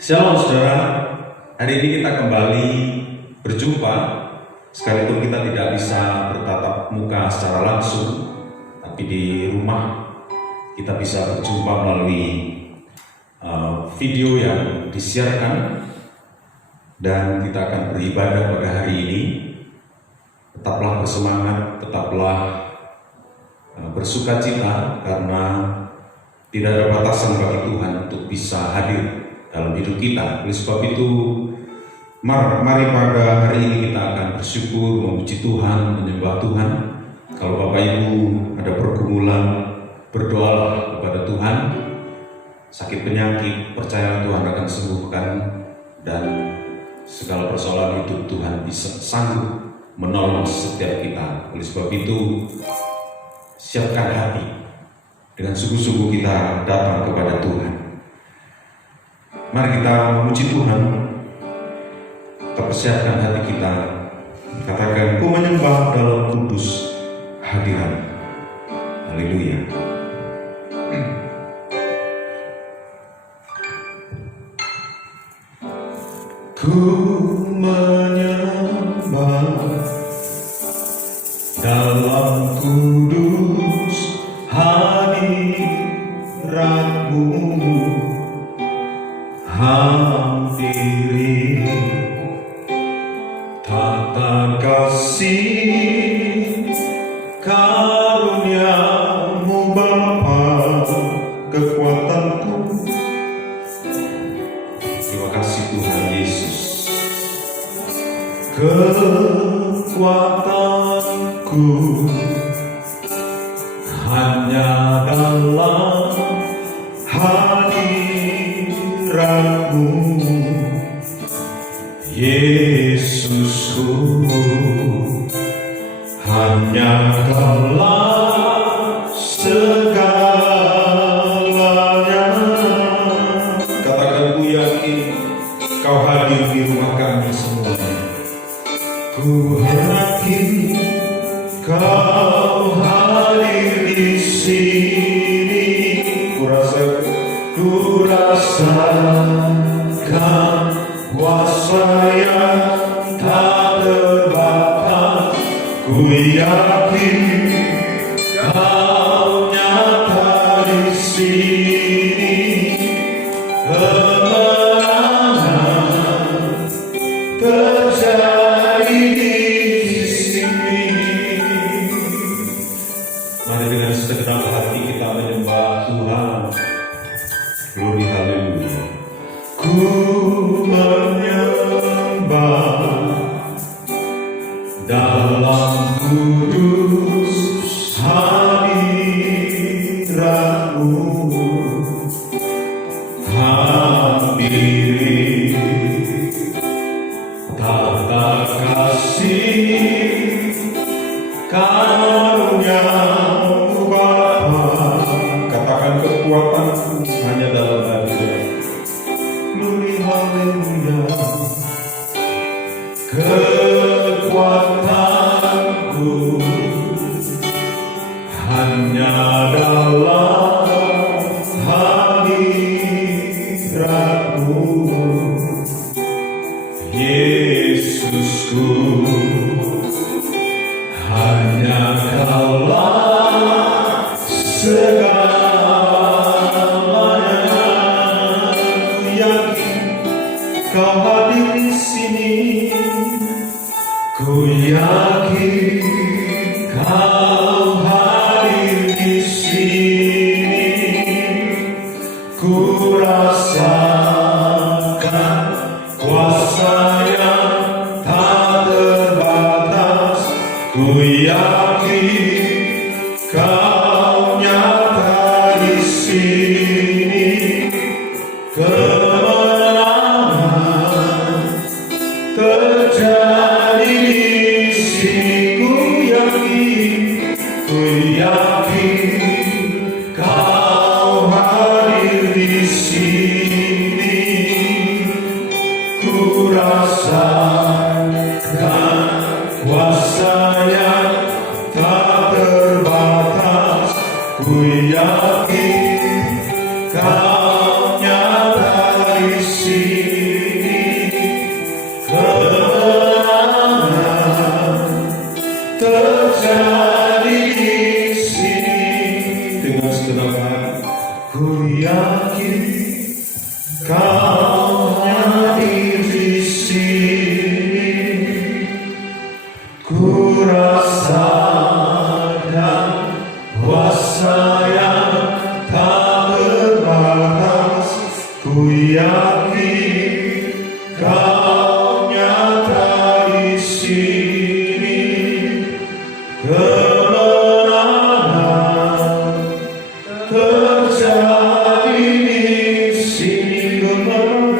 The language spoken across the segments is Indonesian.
Shalom saudara, hari ini kita kembali berjumpa. Sekalipun kita tidak bisa bertatap muka secara langsung, tapi di rumah kita bisa berjumpa melalui video yang disiarkan. Dan kita akan beribadah pada hari ini. Tetaplah bersemangat, tetaplah bersukacita, karena tidak ada batasan bagi Tuhan untuk bisa hadir dalam hidup kita. Oleh sebab itu, mari pada hari ini kita akan bersyukur, memuji Tuhan, menyembah Tuhan. Kalau Bapak Ibu ada pergumulan, berdoalah kepada Tuhan. Sakit penyakit, percaya Tuhan akan sembuhkan, dan segala persoalan hidup Tuhan bisa sanggup menolong setiap kita. Oleh sebab itu, siapkan hati, dengan sungguh-sungguh kita datang kepada Tuhan. Mari kita memuji Tuhan. Kita persiapkan hati kita. Katakan, ku menyembah dalam kudus hadirat. Haleluya. Ku menyembah dalam kudus hadirat-Mu. Hampiri tata kasih karunia-Mu Bapa, kekuatanku. Terima kasih Tuhan Yesus. Kekuatanku hanya dalam hadirat-Mu, Yesusku, hanya dalam segalanya. Katakan, ku yakin Kau hadir di rumah kami semuanya. Ku yakin Kau hadir di sini. Ku rasakan kuasa yang tak terbatas. Ku yakin Kau nyata di sini. Kemenangan terjadi di sini. Mari dengan segenap hati kita menyembah Tuhan. Glory, haleluya. Ku menyembah dalam kudus hadirat-Mu. Hampiri tata kasih karunia-Mu Bapa. Katakan, kekuatanku hanya dalam hadirat. Glory, haleluya. Kekuatanku hanya dalam hadirat-Mu, Yesusku, hanya dalam segalanya. Ku yakin Kau hadir di sini. Ku yakin Kau hadir di sini. Ku rasakan kuasa yang tak terbatas. Ku yakin Kau nyata di sini. Kemenangan terjadi di sini. Ku yakin Kau hadir di sini. Ku rasakan kuasa yang tak terbatas. sini, kemenangan terjadi di sini, kemenangan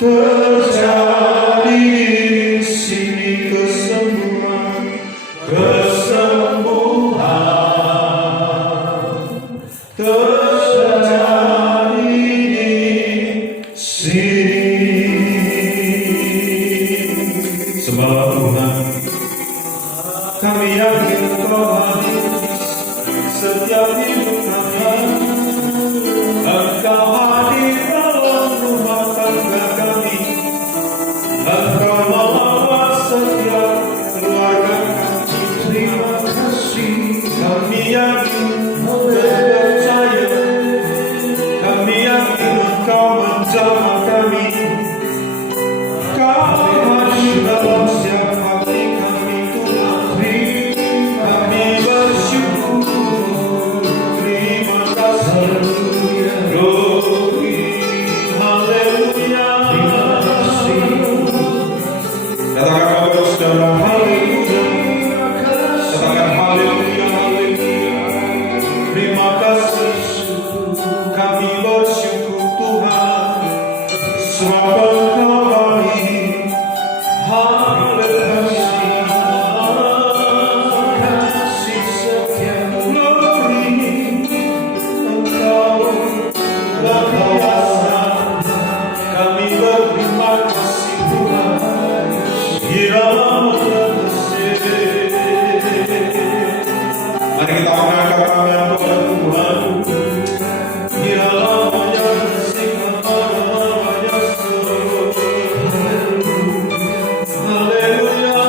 terjadi di sini, kesembuhan terjadi di sini. Sebab Tuhan, kami yakin Kau hadir setiap hidup kami. Engkau hadir dalam rumah tangga kami. Engkau melawat setiap keluarga kami. Terima kasih. Kami yakin dan percaya. Kami yakin Engkau menjamah kami. Kau hadir dalam setiap hati kami, Tuhan. Kami bersyukur. Terima kasih. Glory, haleluya. Katakan Bapak Saudara, haleluya. Katakan haleluya, haleluya. Terima kasih. Kami bersyukur Tuhan, sebab Engkau baik. Haleluya. Kasih setia, glory. Engkau luar biasa. Kami berterima kasih Tuhan. Mari kita mengangkat tangan kepada Tuhan. Haleluya.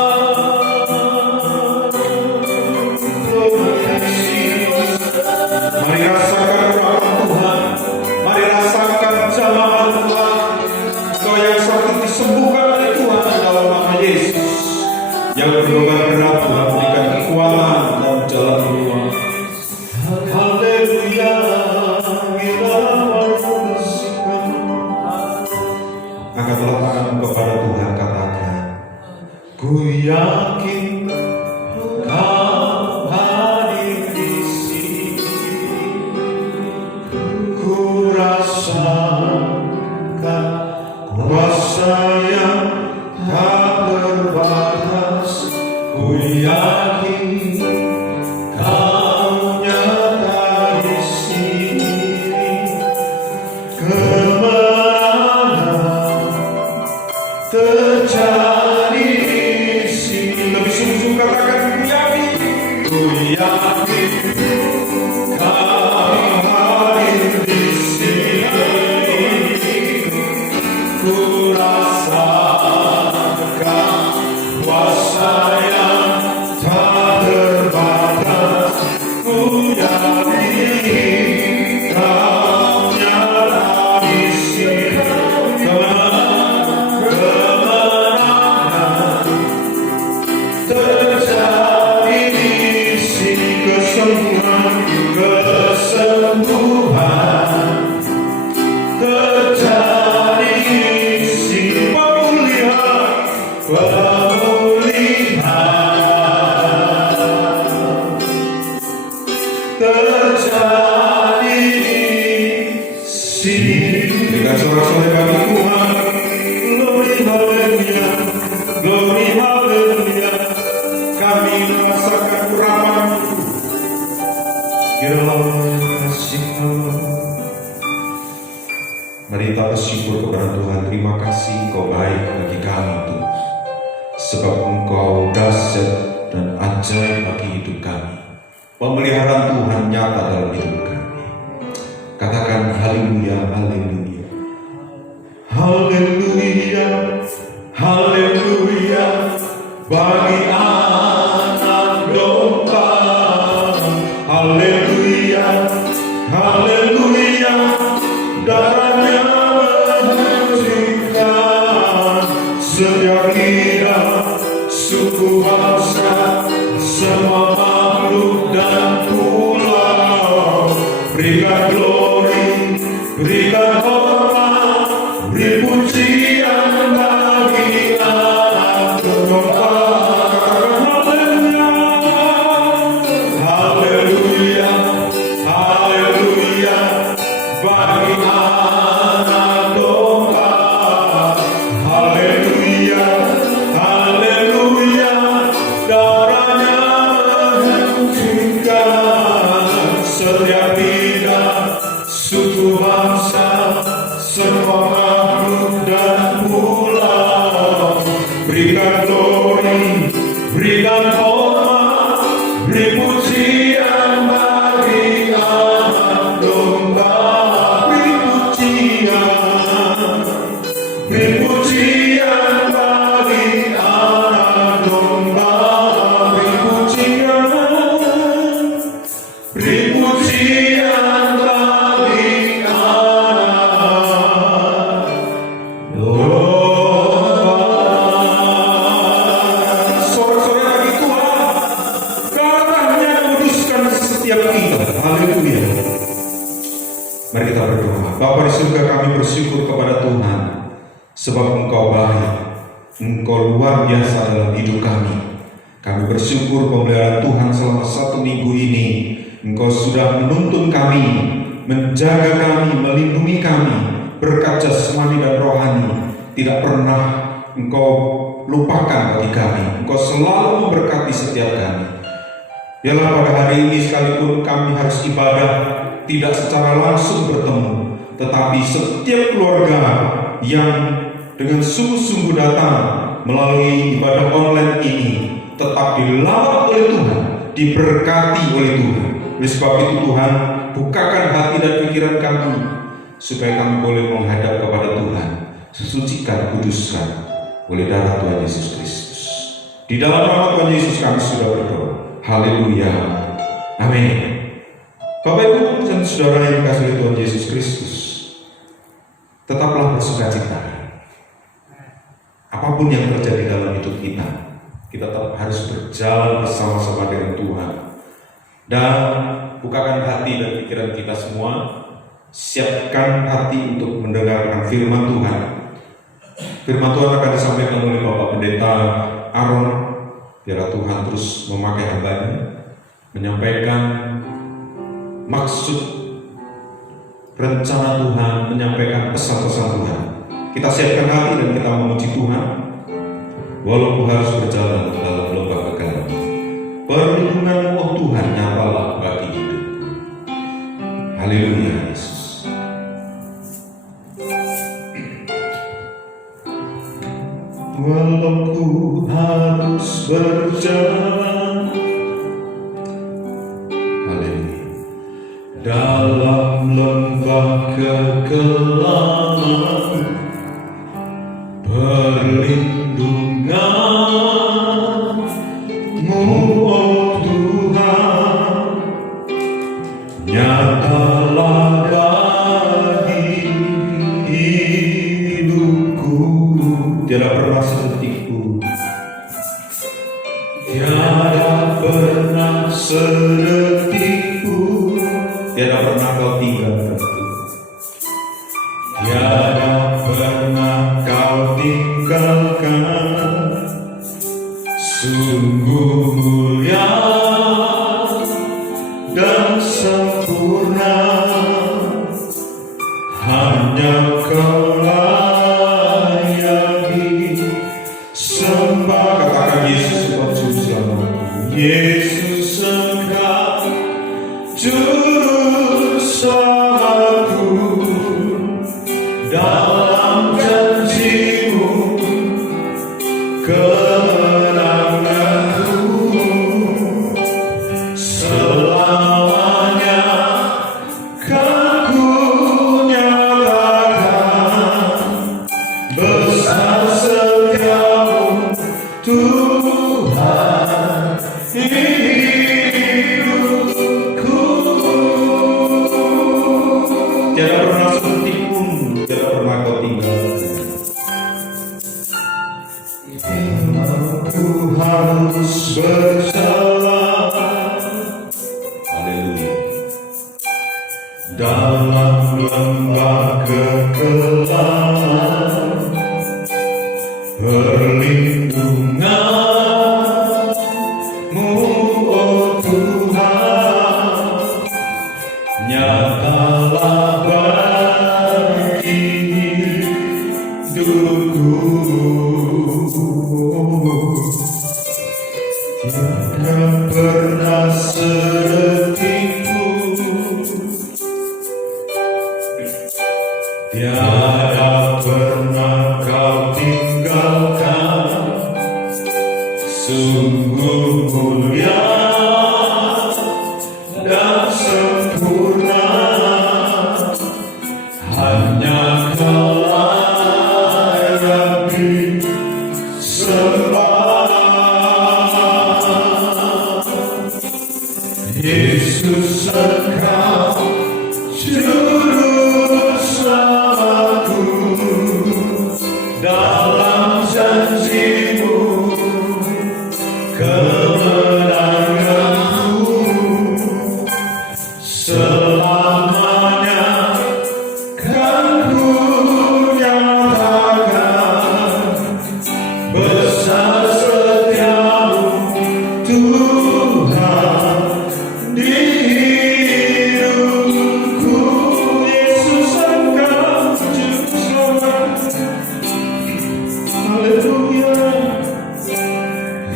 Mari rasakan rahmat Tuhan. Mari rasakan jamaah Tuhan. Kau yang sakit disembuhkan oleh Tuhan dalam nama Yesus. Yang berobat berat Tuhan berikan kekuatan dan jalan keluar. Haleluya. Angkatlah tangan kepada Tuhan, katakan, ku yakin Kau hadir di sini. Ku rasakan kuasa yang tak terbatas. Ku yakin Kau nyata di sini. Kemenangan terjadi di sini. Lebih sungguh katakan, ku yakin. Ku yakin Kau hadir di sini. Ku rasakan kuasa yang tak terbatas. Ku yakin Kau nyata di sini. Kemenangan terjadi di sini. Kesembuhan terjadi di sini. Pemulihan terjadi di sini. Berikan sorak-sorai bagi Tuhan. Glory, haleluya. Glory, haleluya. Kami merasakan kurapan-Mu. Terima kasih Allah. Mari kita bersyukur kepada Tuhan. Terima kasih Engkau baik bagi kami Tuhan. Sebab Engkau dahsyat dan ajaib bagi hidup kami. Pemeliharaan Tuhan nyata dalam hidup kami. Katakan haleluya, haleluya. Haleluya, haleluya. Bagi anak domba. Haleluya, haleluya. Darahnya mensucikan setiap lidah, suku, bangsa, semua makhluk dan pulau. Berikan glory, berikan hormat, beri puji pujian bagi anak domba. Haleluya, haleluya, bagi anak domba. Haleluya, haleluya, darahnya menghentikan setiap lidah, suku, bangsa, semua makhluk dan pulau. Berikan glory, berikan hormat, beri pujian bagi anak domba. Beri pujian, beri pujian bagi anak domba. Beri pujian, beri pujian bagi anak domba. Sore-sore lagi Tuhan, katanya kuduskan setiap kita. Haleluya. Mari kita berdoa. Bapa di surga, kami bersyukur kepada Tuhan, sebab Engkau baik, Engkau luar biasa dalam hidup kami. Kami bersyukur pemeliharaan Tuhan selama 1 minggu ini. Engkau sudah menuntun kami, menjaga kami, melindungi kami, berkat jasmani dan rohani. Tidak pernah Engkau lupakan bagi kami. Engkau selalu memberkati setiap kami. Biarlah pada hari ini sekalipun kami harus ibadah, tidak secara langsung bertemu, tetapi setiap keluarga yang dengan sungguh-sungguh datang melalui ibadah online ini tetap dilawat oleh Tuhan, diberkati oleh Tuhan. Oleh sebab itu Tuhan, bukakan hati dan pikiran kami, supaya kami boleh menghadap kepada Tuhan, sesucikan, kuduskan oleh darah Tuhan Yesus Kristus. Di dalam nama Tuhan Yesus kami sudah berdoa. Haleluya. Amin. Bapak Ibu dan saudara yang dikasihi oleh Tuhan Yesus Kristus, tetaplah bersukacita. Apapun yang terjadi dalam hidup kita, kita tetap harus berjalan bersama-sama dengan Tuhan. Dan bukakan hati dan pikiran kita semua, siapkan hati untuk mendengarkan firman Tuhan. Firman Tuhan akan disampaikan oleh Bapak Pendeta Aaron. Biarlah Tuhan terus memakai hambanya, menyampaikan maksud rencana Tuhan, menyampaikan pesan-pesan Tuhan. Kita siapkan hati dan kita memuji Tuhan, walaupun harus berjalan dalam lembah kegelapan. Perlindungan-Mu, oh Tuhan, nyatalah bagi hidupku. Haleluya, Yesus. Walau ku harus berjalan, haleluya, dalam lembah kegelapan, perlindungan-Mu, oh Tuhan, nyatalah bagi hidupku. Tiada pernah sedetikku, tiada pernah sedetikku, tiada pernah Kau tinggalkanku, tiada pernah Kau tinggalkan. Sungguh mulia dan sempurna, hanya Kau layani sembah. Katakan Yesus Engkau juru selamatku. Yesus Engkau juru selamatku. Dalam janji-Mu kemenanganku, selamanya kan ku nyatakan besar setiamu Tuhan hidupku. Tiada pernah sedetik pun, tiada pernah Kau tinggalkan. Ku harus berjalan, haleluya, dalam lembah kegelapan, Tiada pernah sedetikku, tiada pernah kau tinggalkan. Sungguh mulia dan sempurna, hanya kau layak disembah. Yesus, Engkau juru selamatku, dalam janji-Mu kemenanganku selamanya kan ku nyatakan besar setiamu Tuhan di hidupku. Yesus, Engkau juru selamat. Haleluya.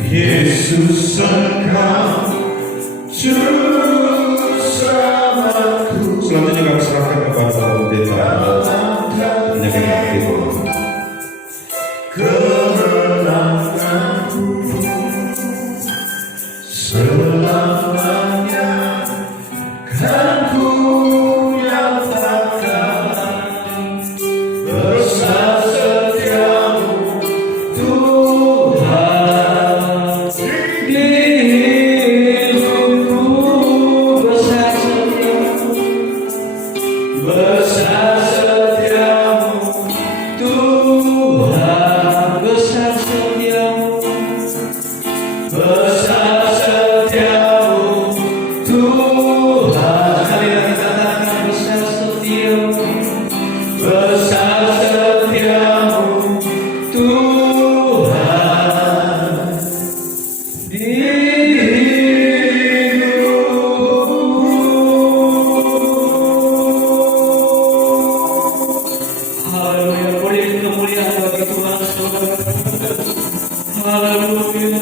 Yesus, Engkau juru selamatku. Selanjutnya kami serahkan kepada pendeta menyampaikan hati kemenanganku selamanya kan ku nyatakan besar setiamu Tuhan di hidupku. Besar setiamu Tuhan, besar setiamu, besar setiamu Tuhan. Kalian katakan besar setiamu, besar setiamu Tuhan di hidupku. Haleluya, puji kemuliaan bagi Tuhan, saudara. Haleluya,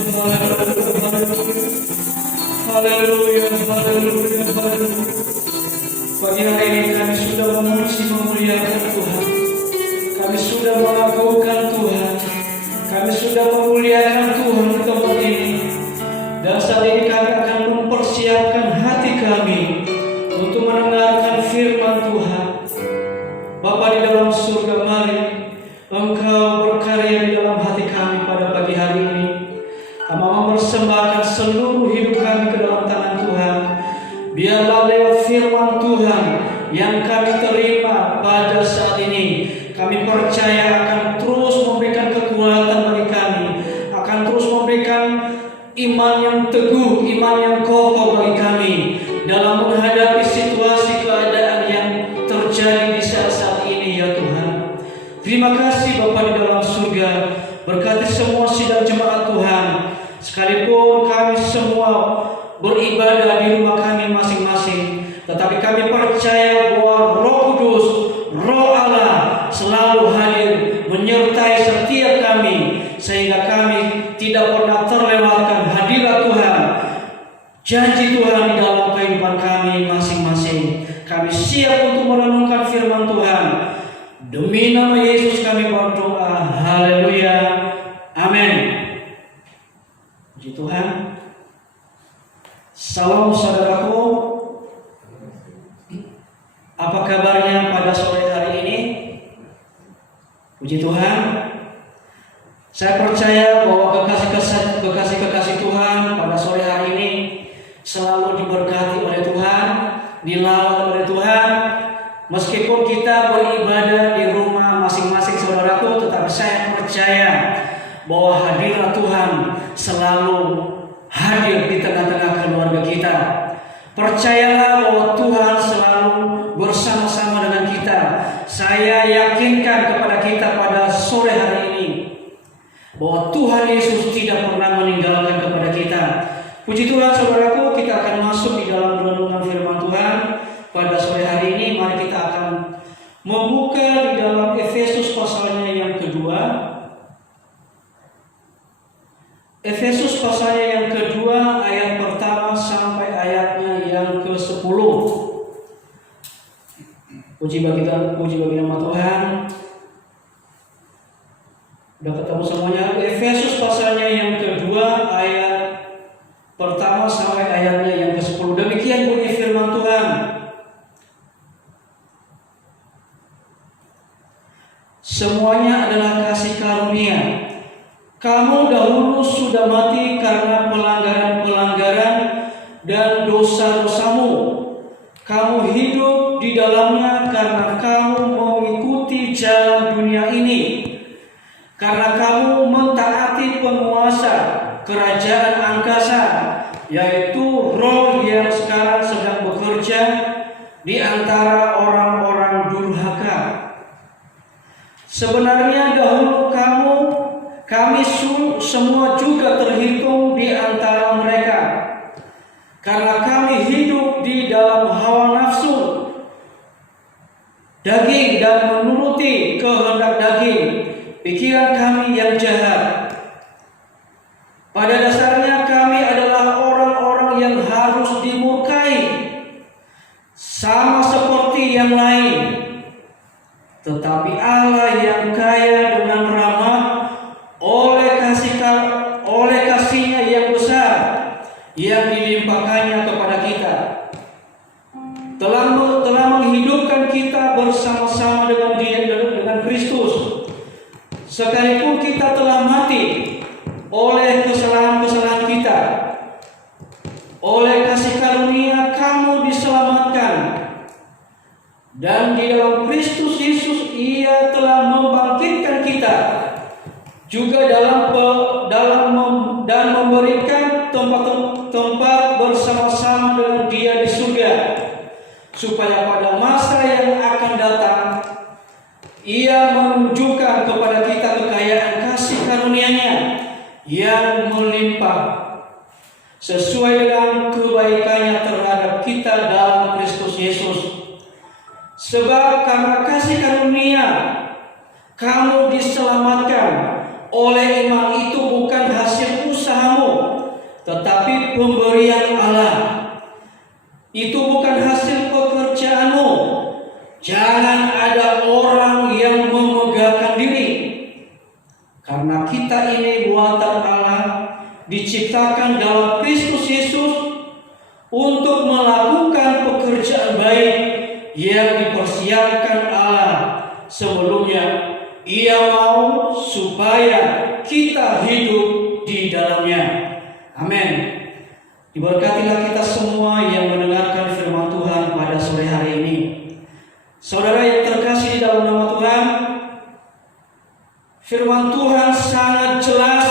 haleluya, haleluya, haleluya. Pagi hari ini kami sudah memuji memuliakan Tuhan. Kami sudah mengagungkan Tuhan. Kami sudah memuliakan Tuhan di tempat ini. Dan saat ini kami akan mempersiapkan hati kami untuk mendengarkan firman Tuhan. Bapa di dalam surga, mari Engkau berkarya di dalam hati kami pada pagi hari ini. Kami mempersembahkan seluruh hidup kami ke dalam tangan Tuhan. Biarlah lewat firman Tuhan yang kami terima pada saat ini, kami percaya akan terus memberikan kekuatan bagi kami, akan terus memberikan iman yang teguh, iman yang kokoh bagi kami dalam menghadapi situasi keadaan yang terjadi di saat-saat ini, ya Tuhan. Terima kasih Bapa di dalam surga. Berkati semua sidang jemaat Tuhan, sekalipun kami semua beribadah di rumah kami masing-masing, tetapi kami percaya bahwa Roh Kudus, Roh Allah selalu hadir menyertai setiap kami, sehingga kami tidak pernah terlewatkan hadirat Tuhan, janji Tuhan di dalam kehidupan kami masing-masing. Kami siap untuk merenungkan firman Tuhan. Demi nama Yesus kami berdoa. Haleluya. Amin. Puji Tuhan. Salam saudaraku. Apa kabarnya pada sore hari ini? Puji Tuhan. Saya percaya bahwa kekasih Tuhan pada sore hari ini selalu diberkati oleh Tuhan, dilawan oleh Tuhan. Meskipun kita beribadah di rumah masing-masing saudaraku, tetapi saya percaya bahwa hadirat Tuhan selalu hadir di tengah-tengah keluarga kita. Percayalah bahwa Tuhan selalu bersama-sama dengan kita. Saya yakinkan kepada kita pada sore hari ini bahwa Tuhan Yesus tidak pernah meninggalkan kepada kita. Puji Tuhan saudaraku, kita akan masuk di dalam renungan firman Tuhan pada sore hari ini. Mari kita akan membuka di dalam Efesus pasalnya yang kedua. Efesus pasalnya yang kedua ayat pertama sampai ayatnya yang ke-10. Puji bagi nama Tuhan. Udah ketemu semuanya? Efesus pasalnya yang kedua ayat pertama sampai ayatnya yang ke-10. Demikian bunyi firman Tuhan. Semuanya adalah kasih karunia. Kamu dahulu sudah mati karena pelanggaran-pelanggaran dan dosa-dosamu. Kamu hidup di dalamnya karena kamu mengikuti jalan dunia ini. Karena kamu mentaati penguasa kerajaan angkasa, yaitu roh yang sekarang sedang bekerja di antara orang-orang durhaka. Sebenarnya dahulu kami semua juga terhitung di antara mereka, karena kami hidup di dalam hawa nafsu daging dan menuruti kehendak daging, pikiran kami yang jahat. Pada dasarnya kami adalah orang-orang yang harus dimurkai, sama seperti yang lain. Tetapi Allah yang kaya dengan rahmat oleh kasih-Nya yang besar yang dilimpahkannya kepada kita, telah menghidupkan kita bersama-sama dengan Kristus, sekalipun kita telah mati oleh kesalahan-kesalahan kita. Oleh kasih karunia kamu diselamatkan, dan di dalam Kristus Yesus Ia telah membangkitkan kita juga dan memberikan tempat bersama-sama dengan Dia di surga, supaya pada masa yang akan datang Ia menunjukkan kepada kita kekayaan kasih karunia-Nya yang melimpah sesuai dengan kebaikan-Nya terhadap kita dalam Kristus Yesus. Sebab karena kasih karunia kamu diselamatkan oleh iman, itu bukan hasil usahamu, tetapi pemberian Allah. Itu bukan hasil pekerjaanmu. Jangan ada orang yang memegahkan diri, karena kita ini buatan Allah, diciptakan dalam Kristus Yesus untuk melakukan pekerjaan baik yang dipersiapkan Allah sebelumnya Ia mau supaya kita hidup di dalamnya. Amin. Diberkatilah kita semua yang mendengarkan firman Tuhan pada sore hari ini. Saudara yang terkasih di dalam nama Tuhan, firman Tuhan sangat jelas,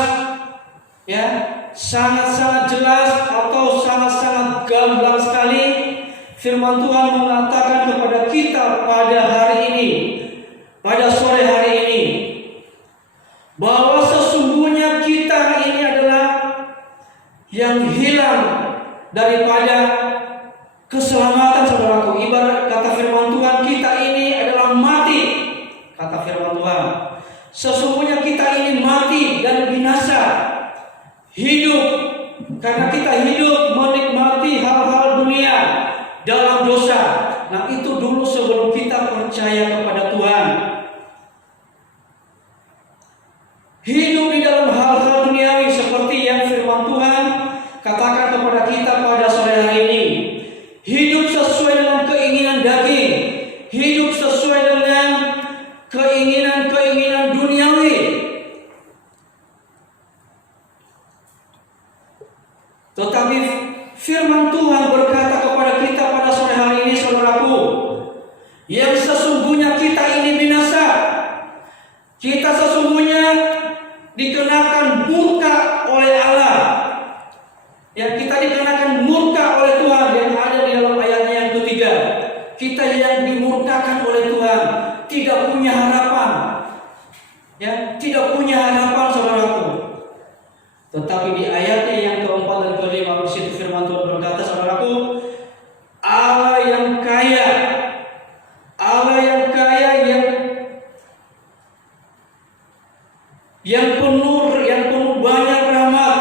ya, sangat-sangat jelas atau sangat-sangat gamblang sekali. Firman Tuhan mengatakan kepada kita pada hari ini, pada sore hari ini, bahwa sesungguhnya kita ini adalah yang hilang daripada keselamatan, saudaraku. Ibarat kata firman Tuhan, kita ini adalah mati, kata firman Tuhan. Sesungguhnya kita ini mati dan binasa. Hidup karena kita hidup menikmati hal-hal dunia dalam dosa. Nah, itu dulu sebelum kita percaya kepada Tuhan. Hidup di dalam hal-hal duniawi seperti yang firman Tuhan katakan kepada kita pada sore hari ini. Hidup sesuai dengan keinginan daging, hidup sesuai dengan keinginan-keinginan duniawi. Tetapi firman Tuhan berkata kepada kita pada sore hari ini, saudaraku, yang sesungguhnya kita ini binasa. Kita sesungguhnya dikenakan murka oleh Allah. Ya, kita dikenakan murka oleh Tuhan yang ada di dalam ayatnya yang ketiga. Kita yang dimurkakan oleh Tuhan, tidak punya harapan. Ya, tidak punya harapan, saudaraku. Tetapi di ayatnya yang keempat dan kelima, di situ firman Tuhan berkata, saudaraku, Allah yang kaya, yang penuh banyak rahmat,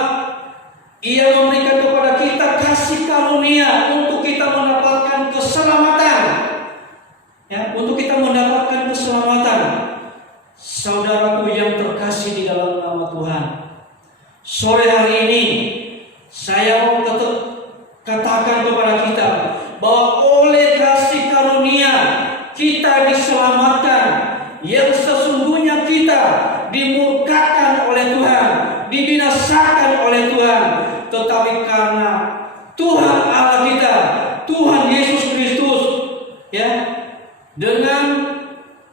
Saudaraku yang terkasih di dalam nama Tuhan, sore hari ini saya mau tetap katakan kepada kita bahwa oleh kasih karunia kita diselamatkan, yang sesungguhnya kita dimurkakan oleh Tuhan, dibinasakan oleh Tuhan, tetapi karena Tuhan Allah kita, Tuhan Yesus Kristus, ya, dengan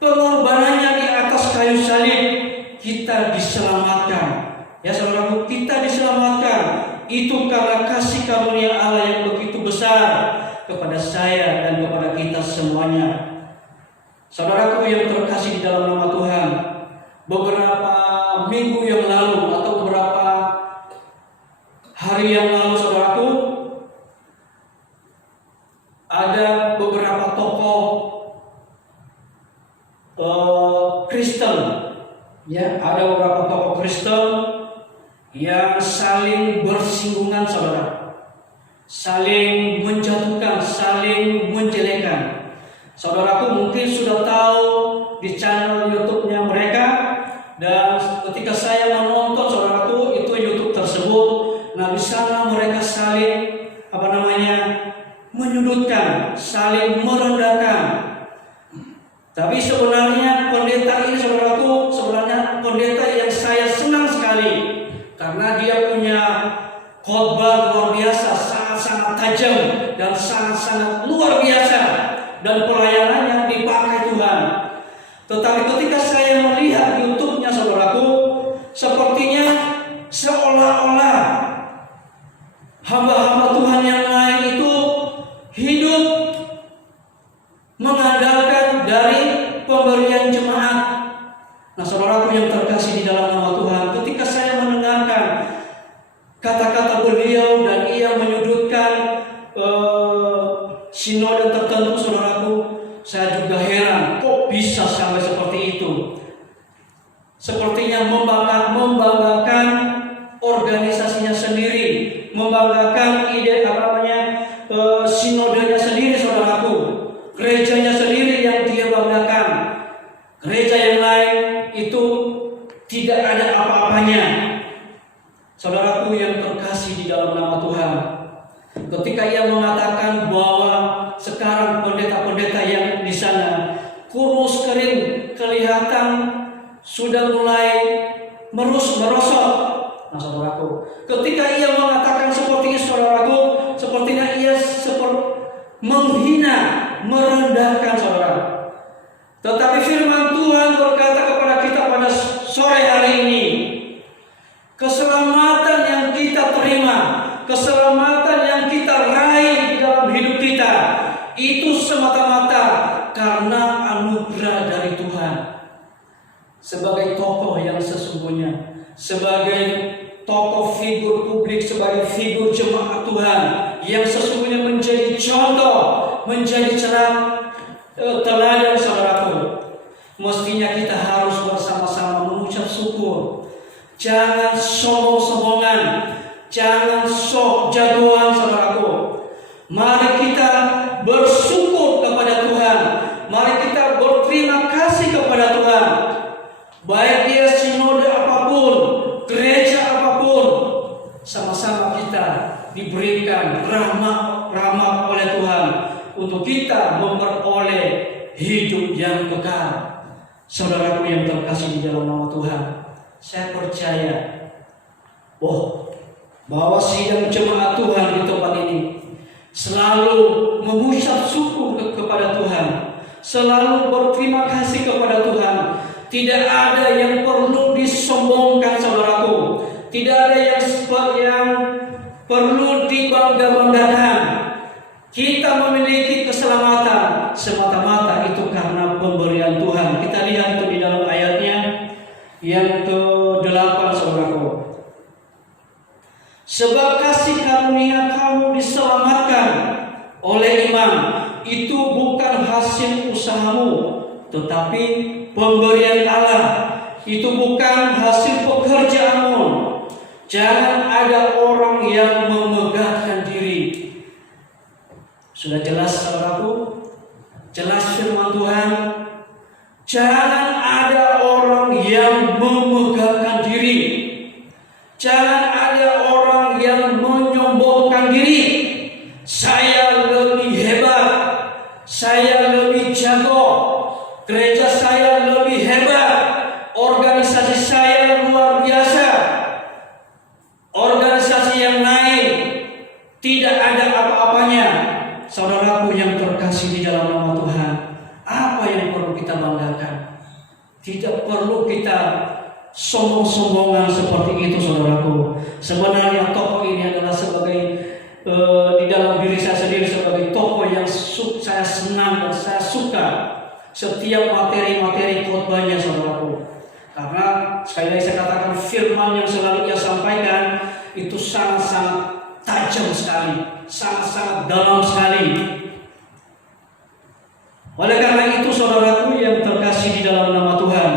pengorbanannya di atas kayu salib, kita diselamatkan. Ya saudaraku, kita diselamatkan itu karena kasih karunia Allah yang begitu besar kepada saya dan kepada kita semuanya. Saudaraku yang terkasih di dalam nama Tuhan, beberapa minggu yang lalu atau beberapa hari yang lalu, saudaraku, ada beberapa tokoh Kristen, ya, ada beberapa tokoh Kristen yang saling bersinggungan, saudara, saling menjatuhkan, saling menjelekkan. Saudaraku mungkin sudah tahu di channel YouTube-nya mereka, dan ketika saya menonton, saudaraku, itu YouTube tersebut, nah di sana mereka saling menyudutkan, saling merendahkan. Tapi sebenarnya pendeta ini, saudaraku, sebenarnya pendeta yang saya senang sekali, karena dia punya khotbah luar biasa, sangat-sangat tajam dan sangat-sangat luar biasa, dan pelayanannya dipakai Tuhan. Tetapi ketika saya melihat YouTube-nya, saudaraku, sepertinya seolah-olah hamba-hamba Tuhan yang lain itu hidup mengandalkan dari pemberian jemaat. Nah, saudaraku yang terkasih di dalam nama Tuhan, ketika saya mendengarkan kata-kata beliau dan ia menyudutkan sinode tertentu, saudaraku, saya juga heran, kok bisa sampai seperti itu. Sepertinya membanggakan organisasinya sendiri, membanggakan ide sinodenya sendiri, saudaraku, gerejanya sendiri yang dia banggakan. Gereja yang lain itu tidak ada apa-apanya. Saudaraku yang terkasih di dalam nama Tuhan, ketika ia mengatakan bahwa sekarang pendeta-pendeta yang di sana kurus kering, kelihatan sudah mulai merosot. Nah, saudaraku, ketika ia mengatakan seperti itu, saudaraku, sepertinya ia menghina, merendahkan, saudara. Tetapi firman Tuhan berkata kepada kita pada sore hari ini, keselamatan yang kita terima, keselamatan yang kita raih di dalam hidup kita, itu semata-mata karena anugerah dari Tuhan. Sebagai tokoh yang sesungguhnya, sebagai tokoh figur publik, sebagai figur jemaat Tuhan yang sesungguhnya menjadi contoh, menjadi teladan, saudaraku, mestinya kita harus bersama-sama mengucap syukur. Jangan sombong-sombongan, jangan sok jagoan, saudaraku. Mari kita bersyukur kepada Tuhan, mari kita berterima kasih kepada Tuhan. Baik dia sinode apapun, gereja apapun, sama-sama kita diberikan rahmat oleh Tuhan untuk kita memperoleh hidup yang kekal. Saudaraku yang terkasih di dalam nama Tuhan, saya percaya bahwa sidang jemaat Tuhan di tempat ini selalu mengucap syukur kepada Tuhan, selalu berterima kasih kepada Tuhan. Tidak ada yang perlu disombongkan, saudaraku. Tidak ada yang perlu dibangga-banggakan. Kita memiliki keselamatan semata-mata itu karena pemberian Tuhan. Kita lihat itu di dalam ayatnya yang ke-8, saudaraku. Sebab kasih karunia kamu diselamatkan oleh iman, itu bukan hasil usahamu, tetapi pemberian Allah. Itu bukan hasil pekerjaanmu. Jangan ada orang yang memegahkan diri. Sudah jelas, saudaraku, jelas firman Tuhan. Jangan ada orang yang yang memegahkan diri. Jangan ada orang yang menyombongkan diri. Saya lebih hebat, saya lebih jago, gereja saya lebih hebat, organisasi saya luar biasa, organisasi yang naik, tidak ada apa-apanya. Saudaraku yang terkasih di dalam nama Tuhan, apa yang perlu kita banggakan? Tidak perlu kita sombong-sombongan seperti itu, saudaraku. Sebenarnya tokoh ini adalah sebagai di dalam diri saya sendiri sebagai tokoh yang saya senang dan saya suka setiap materi-materi khotbahnya, saudaraku. Karena sekali lagi saya katakan, firman yang selalu ia sampaikan itu sangat-sangat tajam sekali, sangat-sangat dalam sekali. Oleh karena itu, saudaraku yang terkasih di dalam nama Tuhan,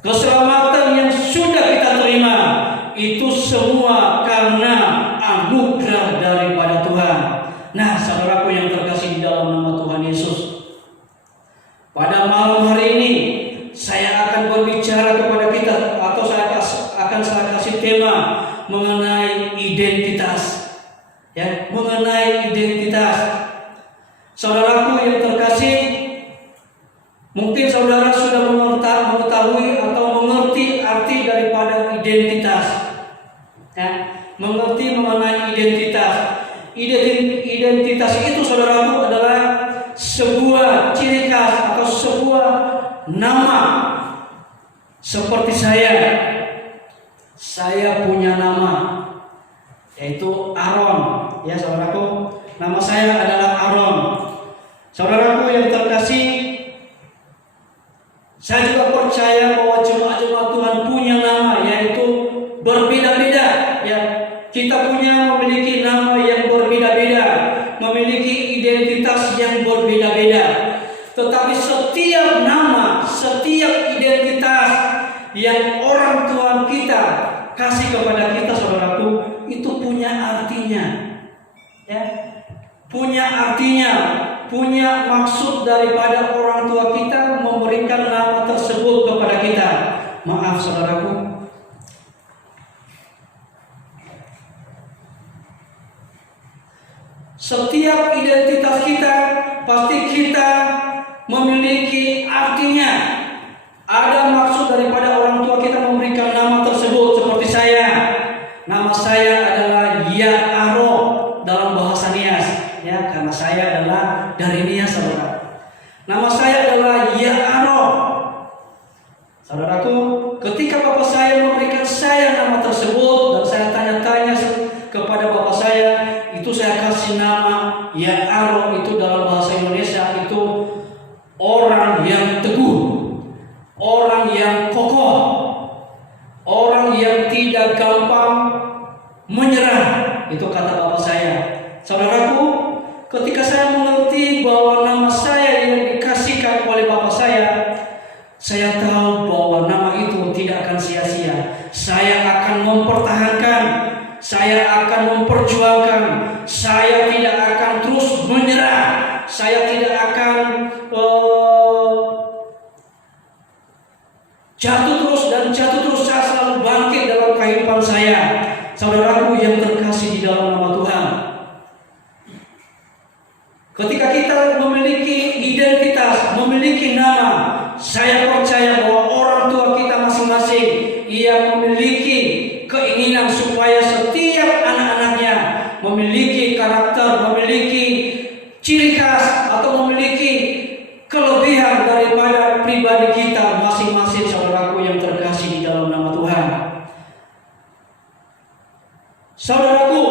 keselamatan yang sudah kita terima itu semua karena anugerah daripada Tuhan. Nah, saudaraku yang terkasih di dalam nama Tuhan Yesus, pada malam hari ini saya akan berbicara kepada kita, atau saya kasih tema mengenai identitas. Ya, mengenai identitas. Saudaraku yang terkasih, mungkin saudara sudah mengetahui atau mengerti arti daripada identitas. Ya, mengerti mengenai identitas. Identitas itu, saudaraku, adalah sebuah ciri khas atau sebuah nama. Seperti saya punya nama, yaitu Aaron. Ya, saudaraku, nama saya adalah Aaron. Saudaraku yang terkasih, saya juga percaya bahwa jemaat-jemaat Tuhan punya nama, yaitu berbeda-beda. Ya, kita memiliki nama yang berbeda-beda, memiliki identitas yang berbeda-beda. Tetapi setiap nama, setiap identitas yang orang Tuhan kita kasih kepada kita, saudaraku, itu punya artinya. Ya, punya artinya, punya maksud daripada orang tua kita memberikan nama tersebut kepada kita. Maaf, saudaraku, setiap identitas kita pasti kita memiliki artinya. Ada maksud daripada orang tua kita memberikan nama tersebut. Seperti saya, nama saya adalah Yaaro dalam bahasa Nias. Ya, karena saya adalah dari Nias, saudara. Nama saya adalah Yaaro. Saudaraku, ketika bapak saya memberikan saya nama tersebut dan saya tanya-tanya kepada bapak saya, itu saya kasih nama Yaaro. Itu dalam bahasa Indonesia itu orang yang teguh, orang yang kokoh, orang yang tidak gampang menyerah. Itu kata bapak saya. Saudaraku, ketika saya mengerti bahwa nama saya yang dikasihkan oleh bapak saya tahu bahwa nama itu tidak akan sia-sia. Saya akan mempertahankan, saya akan memperjuangkan, saya tidak akan terus menyerah, saya tidak akan jatuh terus, saya selalu bangkit dalam kehidupan saya. Saudaraku yang terkasih di dalam nama Tuhan, ketika kita memiliki identitas, memiliki nama, saya percaya bahwa orang tua kita masing-masing ia memiliki keinginan supaya setiap anak-anaknya memiliki karakter, memiliki ciri khas atau memiliki kelebihan daripada pribadi kita masing-masing, saudaraku yang terkasih di dalam nama Tuhan. Saudaraku,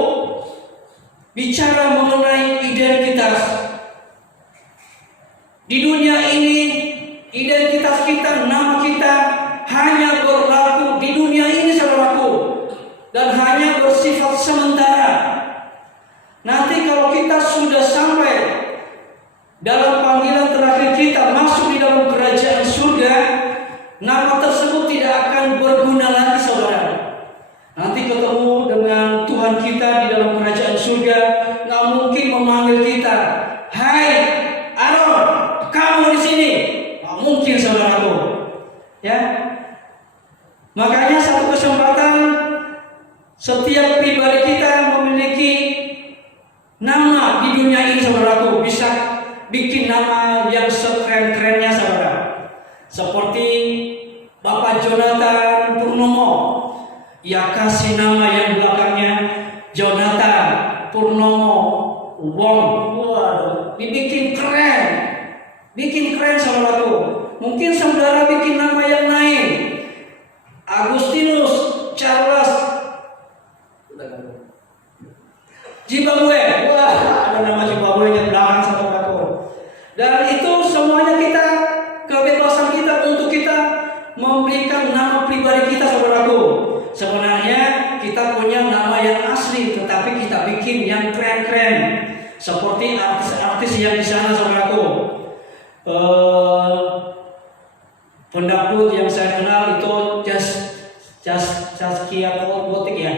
bicara mengenai identitas di dunia ini, identitas kita, nama kita hanya berlaku di dunia ini, saudaraku, dan hanya bersifat sementara. Nanti kalau kita sudah sampai dalam panggilan terakhir kita, masuk di dalam kerajaan surga, nama tersebut tidak akan berguna lagi, saudara. Nanti ketemu dengan Tuhan kita di dalam kerajaan surga, nggak mungkin memanggil kita, "Hai Aaron, kamu di sini." Nggak mungkin, saudaraku. Ya, Makanya satu kesempatan setiap pribadi kita memiliki nama di dunia ini, saudaraku, bisa bikin nama yang sekeren-kerennya, saudara. Seperti Bapak Jonathan Purnomo, ia kasih nama yang belakangnya Jonathan Purnomo Wong. Waduh, dibikin keren, saudaraku. Mungkin saudara bikin nama yang lain, Agustinus Charles Zimbabwe. Wah, ada nama Zimbabwe yang belakang, saudaraku. Dan itu semuanya kita, kebebasan kita untuk kita memberikan nama pribadi kita, saudaraku. Sebenarnya kita punya nama yang asli, tetapi kita bikin yang keren-keren. Seperti artis-artis yang di sana, saudaraku. Pendakwa yang saya kenal itu Zaskia Gotik ya.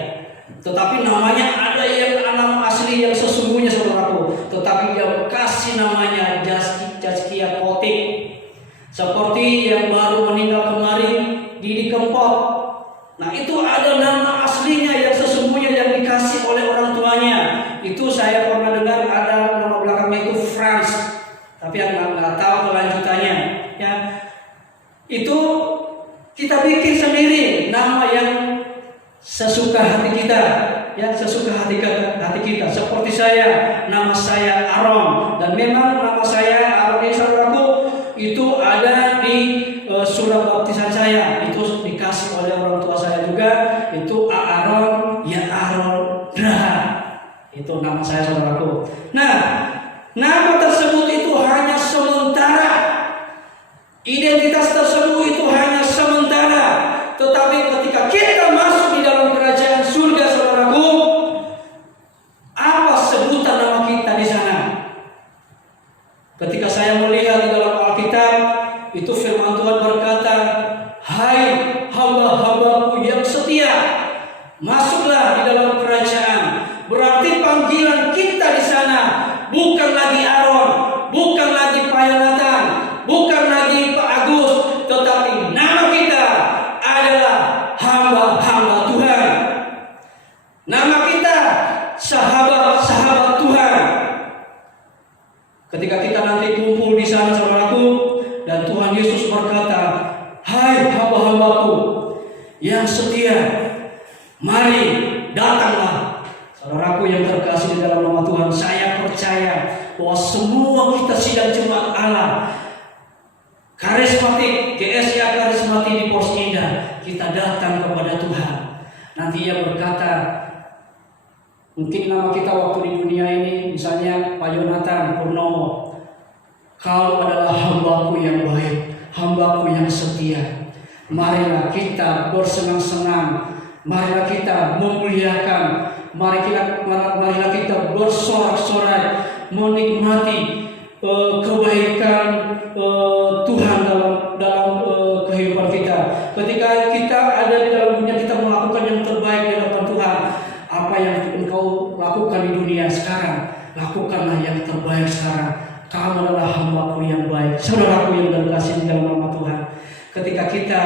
Tetapi namanya ada yang nama asli yang sesungguhnya, saudaraku. Tetapi dia kasih namanya Zaskia Gotik. Seperti yang baru meninggal kemarin, Didi Kempot. Nah, itu ada nama aslinya yang sesungguhnya yang dikasih oleh orang tuanya. Itu saya pernah dengar ada nama belakangnya itu Franz. Tapi yang nggak tahu kelanjutannya. Ya, itu kita bikin sendiri nama yang sesuka hati kita, ya, sesuka hati kita. Seperti saya, nama saya Aaron, dan memang nama saya Aaron ini, saudaraku, itu ada di surat baptisan saya. Itu dikasih oleh orang tua saya juga. Itu Aaron, ya Aaron Draha. Itu nama saya, saudaraku. Nah, nama tersebut itu hanya sementara. Identitas tersebut itu hanya sementara. Tetapi ketika kita masuk di dalam kerajaan surga, saudaraku, apa sebutan nama kita di sana? Ketika saya melihat di dalam Alkitab, itu firman Tuhan berkata, "Hai hamba-hambaku yang setia, masuklah di dalam kerajaan." Berarti panggilan kita di sana bukan lagi Aaron, bukan lagi Pak Yonatan, bukan lagi Pak Agus, tetapi nama kita adalah hamba-hamba Tuhan. Nama kita sahabat-sahabat Tuhan. Ketika kita nanti kumpul di sana, saudaraku, dan Tuhan Yesus berkata, "Hai hamba-hambaku yang setia, mari datanglah." Saudaraku yang terkasih di dalam nama Tuhan, saya percaya bahwa semua kita sidang jemaat Allah karismatik, GSA karismatik di Pos Indah, kita datang kepada Tuhan. Nanti Ia berkata, mungkin nama kita waktu di dunia ini, misalnya Pak Jonathan Purnomo, "Kau adalah hambaku yang baik, hambaku yang setia. Marilah kita bersenang-senang, marilah kita memuliakan, marilah kita bersorak-sorai, menikmati kebaikan Tuhan dalam kehidupan kita. Ketika kita ada di dalam dunia, kita melakukan yang terbaik di hadapan Tuhan. Apa yang engkau lakukan di dunia sekarang, lakukanlah yang terbaik sekarang. Kamu adalah hambaku yang baik." Saudaraku yang terkasih di dalam nama Tuhan, ketika kita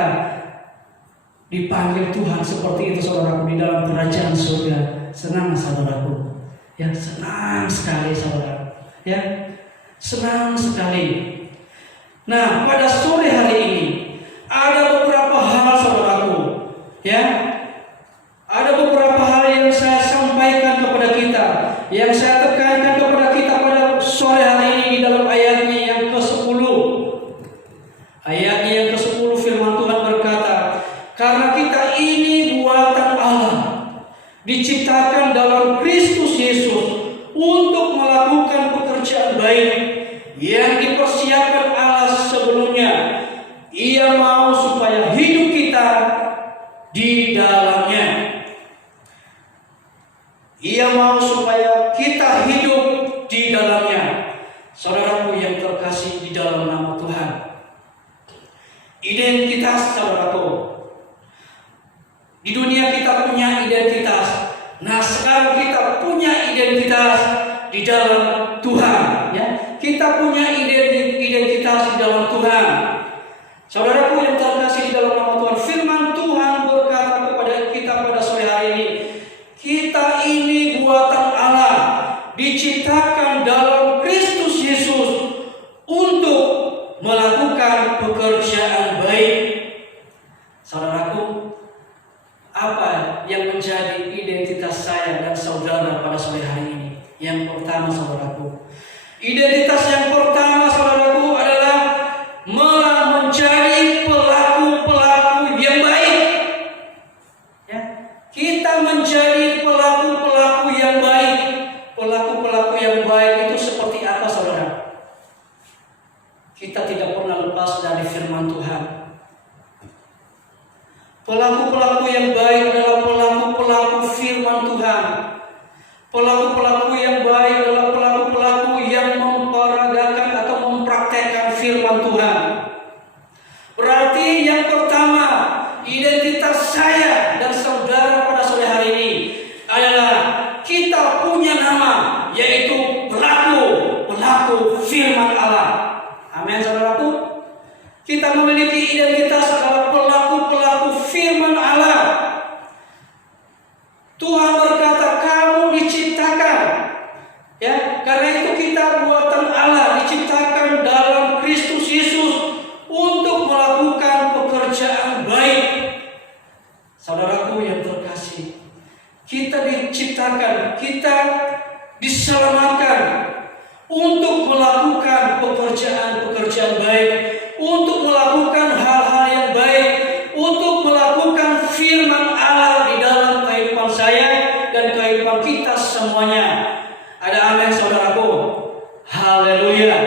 dipanggil Tuhan seperti itu, saudaraku, di dalam kerajaan surga, senang, saudaraku. Ya, senang sekali, saudara. Ya, senang sekali. Nah, pada sore hari ini ada beberapa hal, saudaraku. Ya, ada beberapa hal yang saya sampaikan kepada kita, yang saya tekankan kepada kita pada sore hari ini di dalam ayatnya yang ke-10. Ayatnya yang ke-10 firman Tuhan berkata, "Karena kita ini buatan Allah, diciptakan dalam Kristus Yesus untuk melakukan pekerjaan baik yang dipersiapkan Allah sebelumnya. Ia mau supaya hidup kita di dalamnya." Ia mau supaya kita hidup di dalamnya. Saudaraku yang terkasih di dalam nama Tuhan, identitas, saudaraku, di dunia kita punya identitas. Nah, sekarang kita punya identitas di dalam Tuhan, ya. Kita punya identitas di dalam Tuhan. Saudaraku yang terkasih di dalam nama Tuhan, firman Tuhan yang menjadi identitas saya dan saudara pada sore hari ini. Yang pertama, saudaraku, identitas yang pertama, saudaraku, adalah menjadi pelaku-pelaku yang baik. Ya, kita menjadi pelaku-pelaku yang baik. Pelaku-pelaku yang baik itu seperti apa, saudara? Kita tidak pernah lepas dari firman Tuhan. Pelaku-pelaku yang baik adalah pelaku-pelaku firman Tuhan. Pelaku-pelaku yang baik adalah pelaku-pelaku yang memperagakan atau mempraktekkan firman Tuhan. Berarti yang pertama, identitas saya dan saudara pada sore hari ini adalah kita punya nama, yaitu pelaku firman Allah. Amin, saudaraku. Kita memiliki identitas adalah pelaku-pelaku firman Allah. Tuhan berkata, kamu diciptakan, ya, karena itu kita buatan Allah, diciptakan dalam Kristus Yesus untuk melakukan pekerjaan baik. Saudaraku yang terkasih, kita diciptakan, kita diselamatkan untuk melakukan pekerjaan-pekerjaan baik, untuk melakukan hal-hal yang baik, untuk melakukan firman Allah di dalam kehidupan saya dan kehidupan kita semuanya. Ada amin, saudaraku? Haleluya.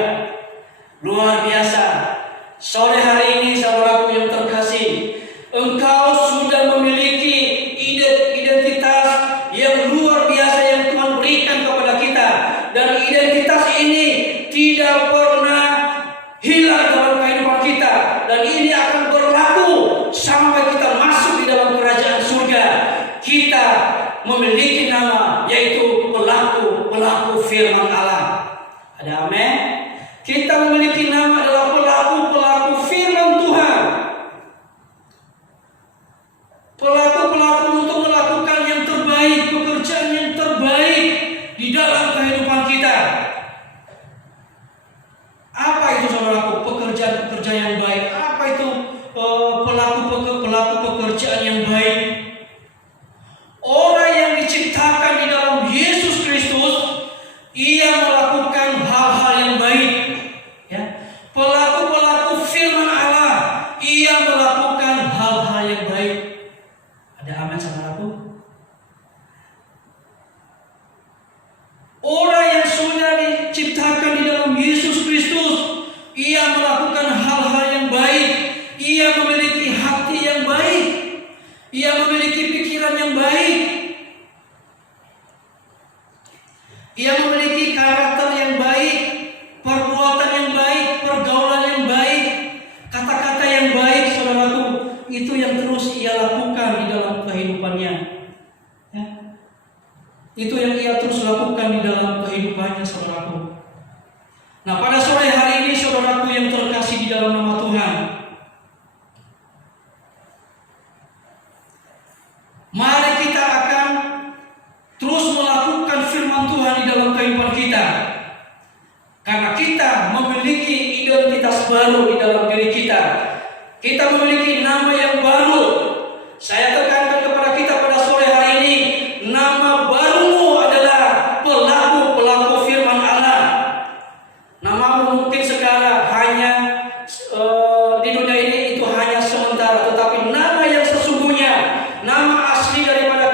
Luar biasa. Sore hari ini, saudaraku yang terkasih, engkau sudah memiliki identitas yang luar biasa yang Tuhan berikan kepada kita. Dan identitas ini tidak pernah hilang dalam kehidupan kita. Dan ini akan berlaku sampai kita masuk di dalam kerajaan surga. Kita memiliki nama, yaitu pelaku firman Allah. Ada amin? Kita memiliki nama adalah pelaku firman Tuhan. Pelaku untuk melakukan yang terbaik, pekerjaan yang terbaik di dalam kehidupan kita. Apa itu, saudaraku, pekerjaan yang baik? Apa itu pelaku pekerjaan yang baik? Orang yang diciptakan di dalam Yesus Kristus, ia melakukan hal-hal yang baik. Ya. Pelaku firman Allah, ia melakukan hal-hal yang baik. Ada amin, saudaraku? Orang yang sudah diciptakan di dalam Yesus Kristus, ia melakukan hal-hal yang baik. Ia memiliki hati yang baik. Ia memiliki pikiran yang baik. Ia memiliki karakter yang baik, perbuatan yang baik, pergaulan yang baik, kata-kata yang baik, saudaraku. Itu yang terus ia lakukan di dalam kehidupannya. Ya. Itu yang ia terus lakukan di dalam kehidupannya, saudaraku. Nah, pada sore hari ini, saudaraku yang terkasih di dalam nama Tuhan, mari kita akan terus melakukan firman Tuhan di dalam kehidupan kita. Karena kita memiliki identitas baru di dalam diri kita. Kita memiliki nama yang baru. Saya tekankan kepada kita pada sore hari ini, nama barumu adalah pelaku firman Allah. Namamu mungkin sekarang hanya di dunia ini itu hanya sementara, tetapi nama yang sesungguhnya, nama asli daripada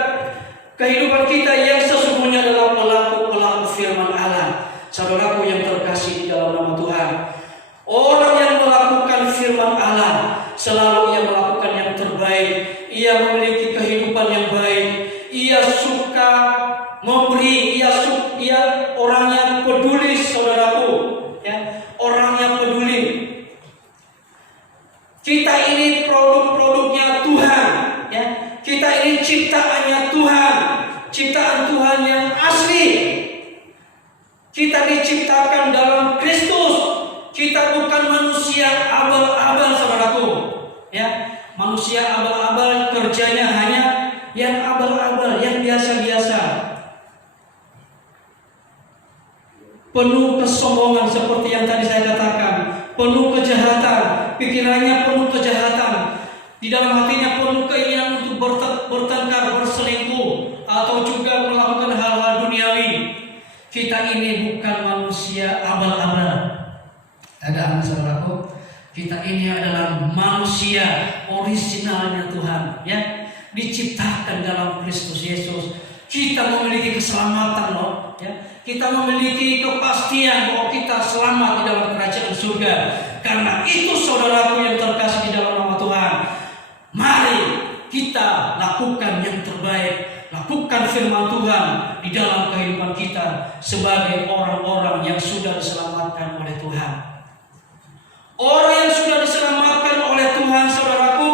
kehidupan kita yang sesungguhnya adalah pelaku firman Allah. Saudaraku yang terkasih di dalam nama Tuhan, orang yang melakukan firman Allah selalu ia melakukan yang terbaik. Ia memiliki kehidupan yang baik. Ia suka memberi. Ia orangnya peduli, saudaraku. Ya, orangnya peduli. Kita ini produk-produknya Tuhan. Ya, kita ini ciptaannya Tuhan. Ciptaan Tuhan yang asli. Kita diciptakan dalam Kristus. Kita bukan manusia abal-abal, saudaraku. Ya, manusia abal-abal kerjanya hanya yang abal-abal, yang biasa-biasa. Penuh kesombongan seperti yang tadi saya katakan, penuh kejahatan, pikirannya penuh kejahatan, di dalam hatinya penuh keinginan untuk bertengkar, berselisih kita ini bukan manusia abal-abal. Ada anak saudaraku, kita ini adalah manusia orisinalnya Tuhan, ya, diciptakan dalam Kristus Yesus. Kita memiliki keselamatan loh, ya. Kita memiliki kepastian bahwa kita selamat di dalam kerajaan surga. Karena itu saudaraku yang terkasih di dalam nama Tuhan, mari kita lakukan yang terbaik, lakukan firman Tuhan di dalam kehidupan kita sebagai orang-orang yang sudah diselamatkan oleh Tuhan. Orang yang sudah diselamatkan oleh Tuhan, saudaraku,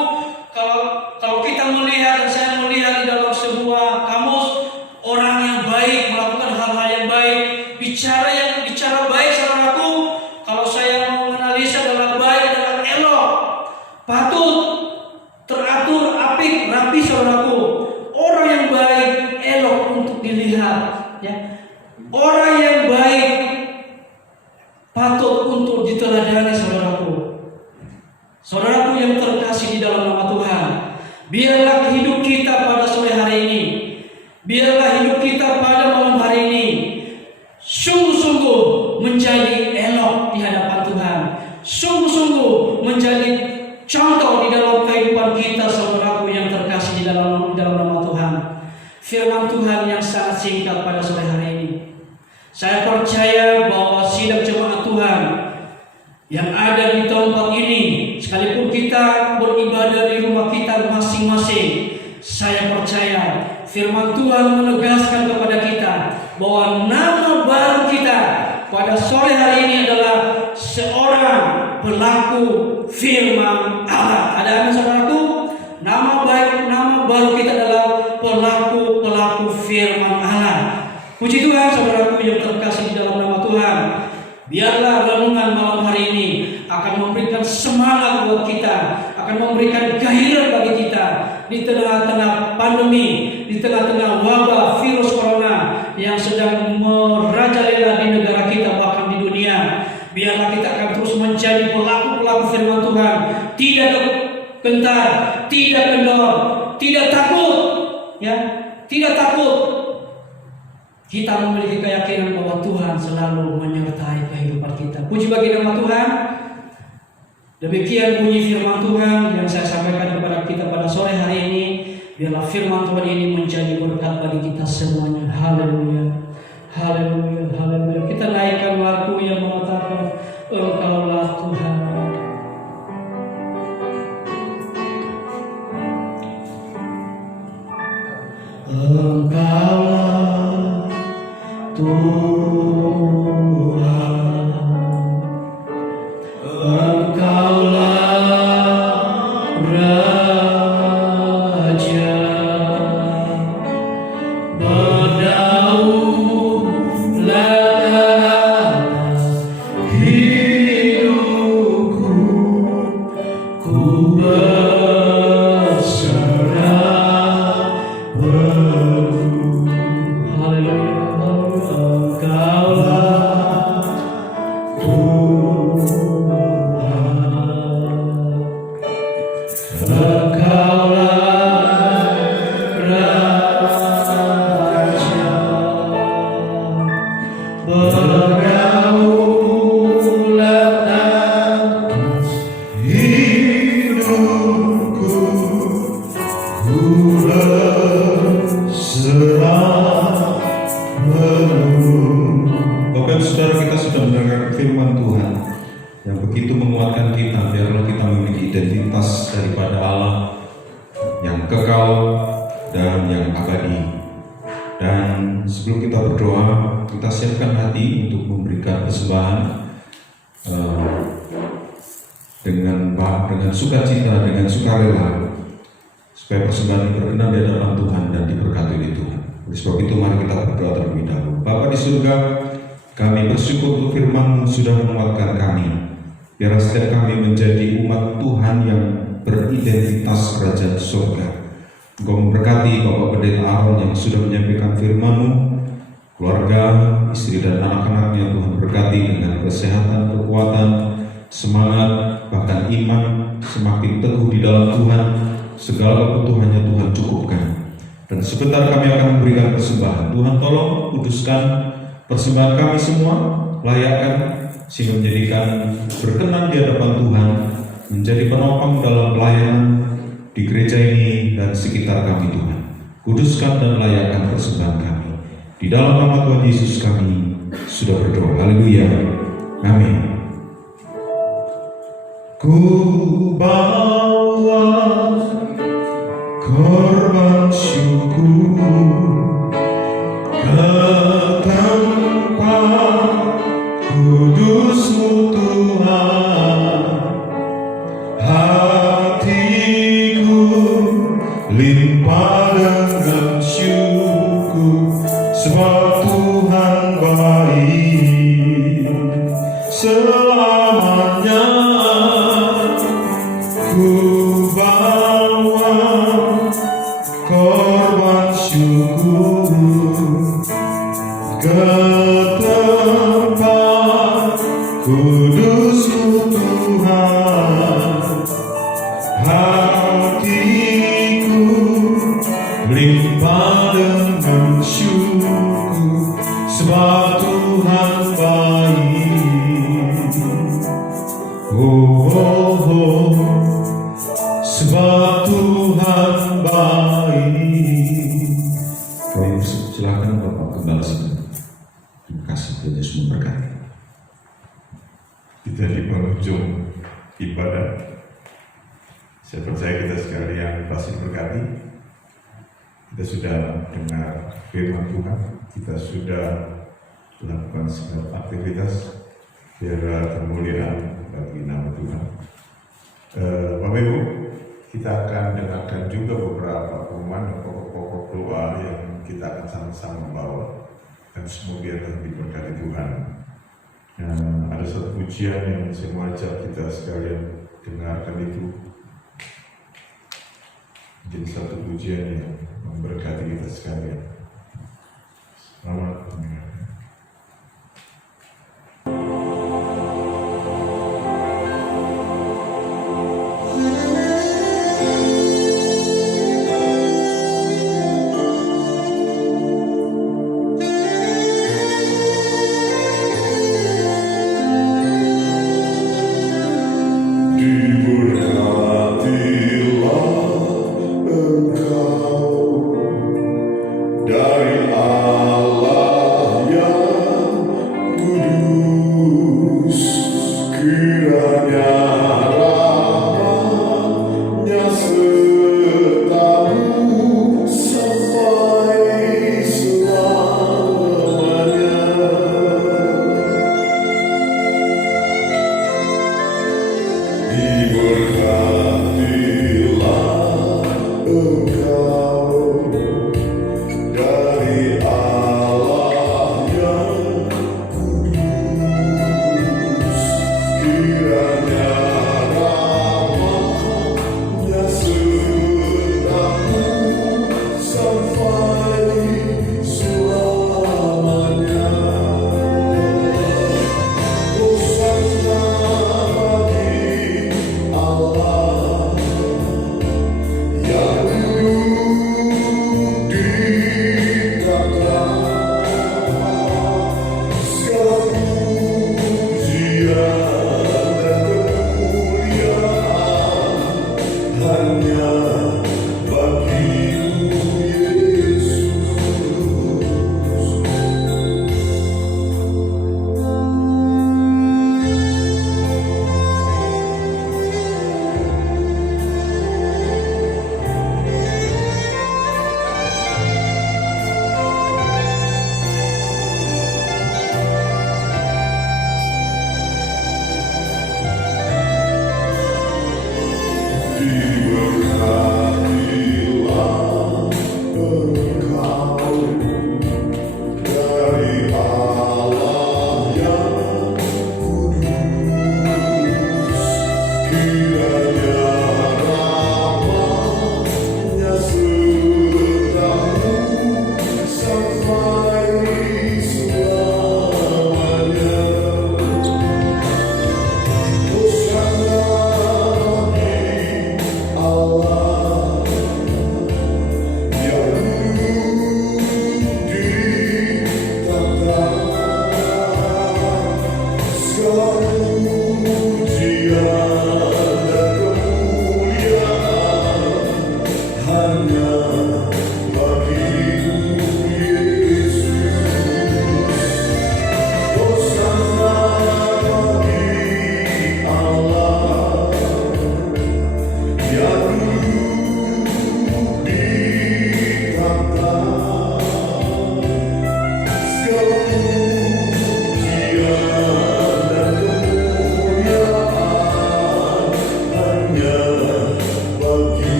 kalau kita melihat dan saya melihat di dalam sebuah kamus, orang yang baik melakukan hal-hal yang baik, bicara baik, saudaraku. Kalau saya menganalisa adalah baik adalah elok, patut, teratur, apik, rapi, saudaraku. Orang yang baik elok untuk dilihat, ya. Orang yang baik patut untuk diteladani, saudaraku. Saudaraku yang terkasih di dalam nama Tuhan, biarlah hidup kita pada sore hari ini, biarlah hidup kita pada malam hari ini sungguh-sungguh menjadi elok di hadapan Tuhan, sungguh-sungguh menjadi contoh di dalam kehidupan kita, saudaraku yang terkasih di dalam nama Tuhan. Firman Tuhan yang sangat singkat pada sore hari ini, saya percaya bahwa sidang jemaat Tuhan yang ada di tempat ini, sekalipun kita beribadah di rumah kita masing-masing, saya percaya firman Tuhan menegaskan kepada kita bahwa nama baru kita pada sore hari ini adalah seorang pelaku firman Allah. Ada apa, saudaraku? Nama baru kita adalah pelaku firman Allah. Puji Tuhan, saudaraku yang terkasih di dalam nama Tuhan. Biarlah renungan malam hari ini akan memberikan semangat buat kita, akan memberikan gairah bagi kita di tengah-tengah pandemi, di tengah-tengah wabah virus corona yang sedang merajalela di negara kita bahkan di dunia. Biarlah kita akan terus menjadi pelaku firman Tuhan, tidak gentar, tidak kendor, tidak takut, ya, tidak takut. Kita memiliki keyakinan bahwa Tuhan selalu menyertai kehidupan kita. Puji bagi nama Tuhan. Demikian bunyi firman Tuhan yang saya sampaikan kepada kita pada sore hari ini. Biarlah firman Tuhan ini menjadi berkat bagi kita semuanya. Haleluya, haleluya, haleluya. Kita naikkan lagu yang mengatakan Engkaulah Tuhan. Engkaulah Tuhan, Engkaulah Raja, berdaulat atas hidupku, ku berserah penuh. Haleluya. Bapak Ibu Saudara, kita sudah mendengar firman Tuhan yang begitu menguatkan kita. Biarlah kita memiliki identitas daripada Allah yang kekal dan yang abadi. Dan sebelum kita berdoa, kita siapkan hati untuk memberikan persembahan dengan sukacita, dengan sukarela, supaya persembahan ini berkenan di hadapan Tuhan dan diberkati oleh Tuhan. Oleh sebab itu mari kita berdoa terlebih dahulu. Bapa di surga, kami bersyukur untuk firman-Mu sudah menguatkan kami. Biar setiap kami menjadi umat Tuhan yang beridentitas kerajaan surga. Engkau memberkati Bapak Pendeta Aaron yang sudah menyampaikan firman-Mu, keluarga, istri dan anak-anaknya. Tuhan berkati dengan kesehatan, kekuatan, semangat, bahkan iman semakin teguh di dalam Tuhan. Segala kebutuhannya Tuhan cukupkan. Dan sebentar kami akan memberikan persembahan. Tuhan tolong kuduskan persembahan kami semua layakkan sehingga menjadikan berkenan di hadapan Tuhan, menjadi penopang dalam pelayanan di gereja ini dan sekitar kami Tuhan. Kuduskan dan layakkan persembahan kami. Di dalam nama Tuhan Yesus kami sudah berdoa. Haleluya. Amin. Ku bawa korban syukur ke tempat kudus-Mu Tuhan. Hatiku limpah dengan syukur, sebab Tuhan baik selamanya. Ku bawa korban syukur ke tempat kudus-Mu Tuhan. Hatiku limpah dengan syukur, sebab Tuhan baik. Oh, oh, oh, sebab Tuhan baik. Kami silakan Bapak kembali sini. Terima kasih, Tuhan Yesus memberkati. Kita di penghujung ibadah. Saya percaya kita sekalian pasti berkati. Kita sudah dengar firman Tuhan, kita sudah melakukan segala aktivitas biar kemuliaan bagi nama Tuhan. Bapak Ibu, kita akan dengarkan juga beberapa pengumuman dan pokok-pokok doa yang kita akan sama-sama bawa, dan semua biarlah diberkati Tuhan. Ada satu pujian yang saya mau ajak kita sekalian dengarkan itu. Jadi satu pujian yang memberkati kita sekalian. Selamat mendengarkan. Dari Allah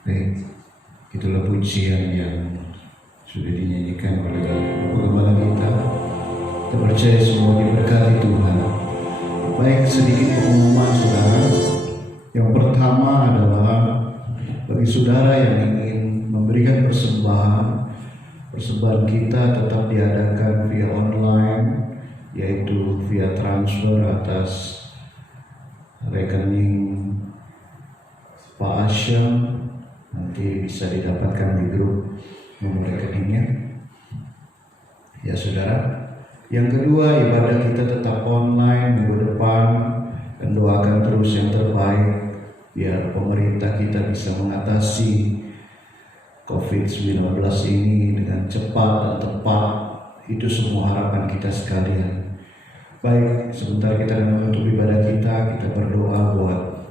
Baik, itulah pujian yang sudah dinyanyikan oleh Bapak Gembala kita. Kita percaya semua diberkati Tuhan. Baik, sedikit pengumuman saudara. Yang pertama adalah bagi saudara yang ingin memberikan persembahan kita tetap diadakan via online, yaitu via transfer atas rekening Pak Asyam. Nanti bisa didapatkan di grup nomor rekeningnya, ya saudara. Yang kedua, ibadah kita tetap online minggu depan, dan doakan terus yang terbaik biar pemerintah kita bisa mengatasi COVID-19 ini dengan cepat dan tepat. Itu semua harapan kita sekalian. Baik, sebentar kita akan menutup ibadah kita berdoa buat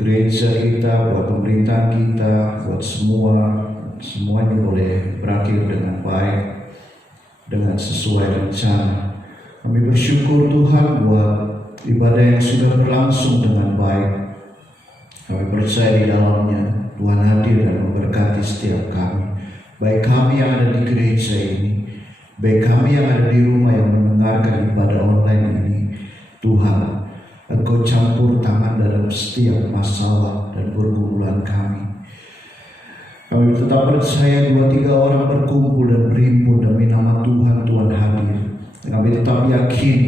gereja kita, buat pemerintahan kita, buat semuanya boleh berakhir dengan baik, dengan sesuai rencana. Kami bersyukur Tuhan buat ibadah yang sudah berlangsung dengan baik. Kami percaya di dalamnya Tuhan hadir dan memberkati setiap kami, baik kami yang ada di gereja ini, baik kami yang ada di rumah yang mendengarkan ibadah online ini. Tuhan, Engkau campur tangan dalam setiap masalah dan pergumulan kami. Kami tetap percaya 2-3 orang berkumpul dan berhimpun demi nama Tuhan, Tuhan hadir. Dan kami tetap yakin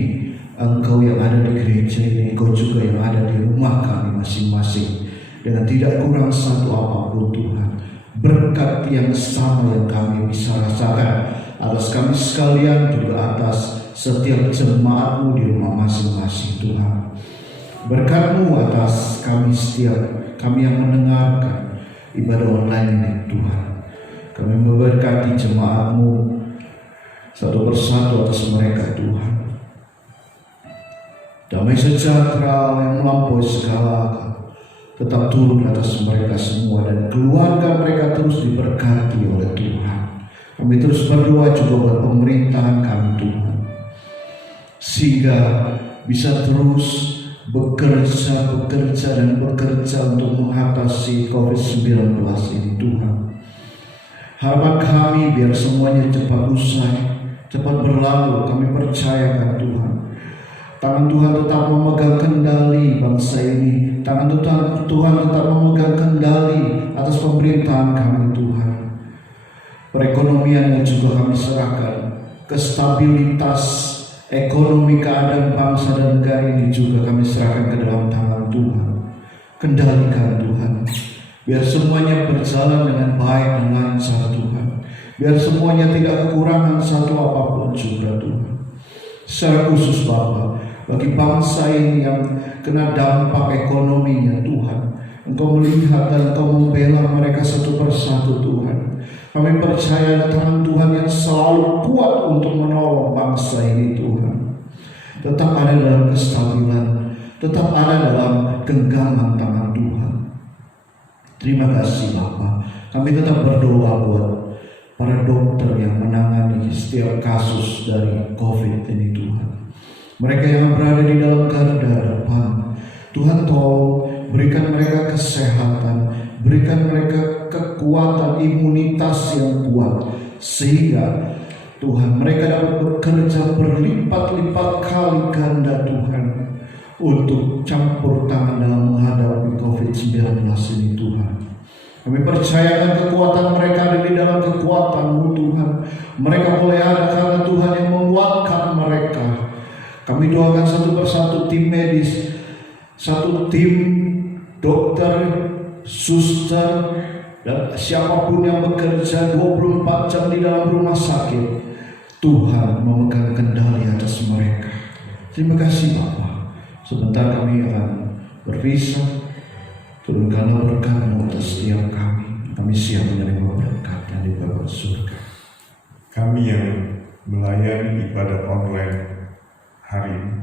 Engkau yang ada di gereja ini, Engkau juga yang ada di rumah kami masing-masing. Dengan tidak kurang satu apapun Tuhan, berkat yang sama yang kami bisa rasakan atas kami sekalian, juga atas setiap jemaat-Mu di rumah masing-masing Tuhan. Berkat-Mu atas kami setiap kami yang mendengarkan ibadah online ini Tuhan. Kami memberkati jemaat-Mu satu persatu atas mereka Tuhan. Damai sejahtera yang melampaui segala akal tetap turun atas mereka semua, dan keluarga mereka terus diberkati oleh Tuhan. Kami terus berdoa juga buat pemerintahan kami Tuhan, sehingga bisa terus bekerja untuk mengatasi COVID-19 ini Tuhan. Harapan kami biar semuanya cepat usai, cepat berlalu. Kami percayakan Tuhan, tangan Tuhan tetap memegang kendali bangsa ini. Tangan Tuhan tetap memegang kendali atas pemerintahan kami Tuhan. Perekonomiannya juga kami serahkan, kestabilitas ekonomi keadaan bangsa dan negara ini juga kami serahkan ke dalam tangan Tuhan. Kendalikan Tuhan, biar semuanya berjalan dengan baik dan lancar Tuhan. Biar semuanya tidak kekurangan satu apapun juga Tuhan. Secara khusus Bapa, bagi bangsa ini yang kena dampak ekonominya Tuhan, Engkau melihat dan Engkau membela mereka satu persatu Tuhan. Kami percaya tangan Tuhan yang selalu kuat untuk menolong bangsa ini Tuhan. Tetap ada dalam kestabilan, tetap ada dalam genggaman tangan Tuhan. Terima kasih Bapa. Kami tetap berdoa buat para dokter yang menangani setiap kasus dari COVID ini Tuhan. Mereka yang berada di dalam garda depan, Tuhan tolong berikan mereka kesehatan, berikan mereka kekuatan imunitas yang kuat, sehingga Tuhan mereka dapat bekerja berlipat-lipat kali ganda Tuhan, untuk campur tangan dalam menghadapi COVID-19 ini Tuhan. Kami percayakan kekuatan mereka ada di dalam kekuatan-Mu Tuhan. Mereka boleh ada karena Tuhan yang menguatkan mereka. Kami doakan satu persatu tim medis, satu tim dokter, suster, dan siapapun yang bekerja 24 jam di dalam rumah sakit. Tuhan memegang kendali atas mereka. Terima kasih Bapa. Sebentar kami akan berpisah. Turunkanlah berkat-Mu atas setiap kami. Kami siap menerima berkat dari Bapa surga. Kami yang melayani ibadah online hari ini,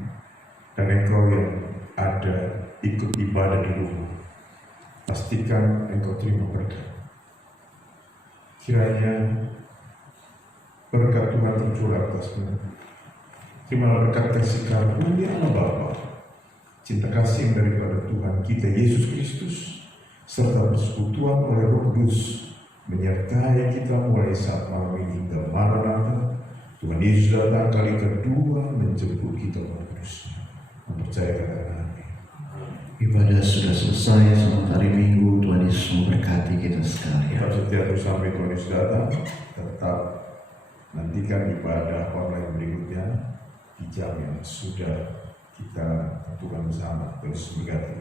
dan Engkau yang ada ikut ibadah di rumah, pastikan Engkau terima berkat. Kiranya berkat Tuhan tercurah atas mereka. Terimalah berkat kasih karunia Allah Bapa, cinta kasih daripada Tuhan kita Yesus Kristus, serta persekutuan oleh Roh Kudus menyertai kita mulai saat malam ini hingga Maranatha. Tuhan Yesus datang kali kedua menjemput kita Roh Kudus. Percaya katakan amin. Ibadah sudah selesai. Selamat hari Minggu. Tuhan Yesus memberkati kita sekalian. Tetap setia terus sampai Tuhan Yesus datang. Tetap nantikan ibadah online berikutnya di jam yang sudah kita tentukan bersama. Terus berkati.